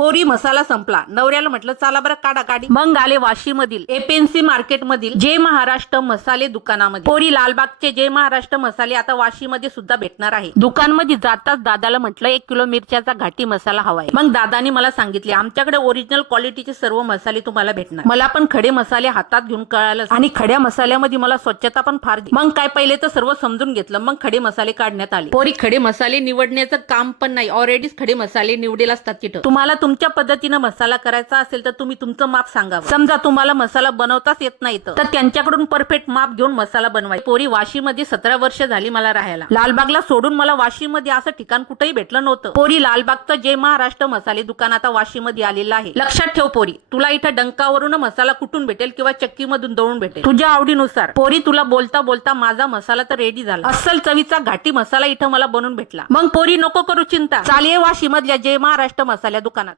पोरी मसाला संपला. नवऱ्याला म्हटलं चला बरं काढा काढी मग आले वाशी मधील एपीएनसी मार्केट मधील जय महाराष्ट्र मसाले दुकानामध्ये. पोरी लालबागचे जय महाराष्ट्र मसाले आता वाशी मध्ये सुद्धा भेटणार आहे. दुकानमध्ये जाताच दादाला म्हटलं एक किलो मिरच्याचा घाटी मसाला हवाय मग दादानी मला सांगितले आमच्याकडे ओरिजिनल क्वालिटीचे सर्व मसाले तुम्हाला भेटणार. मला पण खडे मसाले हातात घेऊन कळालं. आणि खड्या मसाल्यामध्ये मला स्वच्छता पण फार मग काय पहिले तर सर्व समजून घेतलं मग खडे मसाले काढण्यात आले. पोरी खडे मसाले निवडण्याचं काम पण नाही. ऑलरेडीच खडे मसाले निवडेल असतात तिथं तुम्हाला तुमच्या पद्धतीनं मसाला करायचा असेल तर तुम्ही तुमचं माप सांगा समजा तुम्हाला मसाला बनवताच येत नाही तर त्यांच्याकडून परफेक्ट माप घेऊन मसाला बनवाय पोरी वाशीमध्ये सतरा वर्ष झाली मला राहायला. लालबागला सोडून मला वाशीमध्ये असं ठिकाण कुठेही भेटलं नव्हतं. पोरी लालबागचं जे महाराष्ट्र मसाले दुकान आता वाशीमध्ये आलेलं आहे. लक्षात ठेव पोरी तुला इथं डंकावरून मसाला कुठून भेटेल किंवा चक्की मधून दळून भेटेल? तुझ्या आवडीनुसार. पोरी तुला बोलता बोलता माझा मसाला तर रेडी झाला. अस्सल चवीचा घाटी मसाला इथं मला बनवून भेटला. मग पोरी नको करू चिंता. चाले वाशी मधल्या जय महाराष्ट्र मसाल्या दुकानात.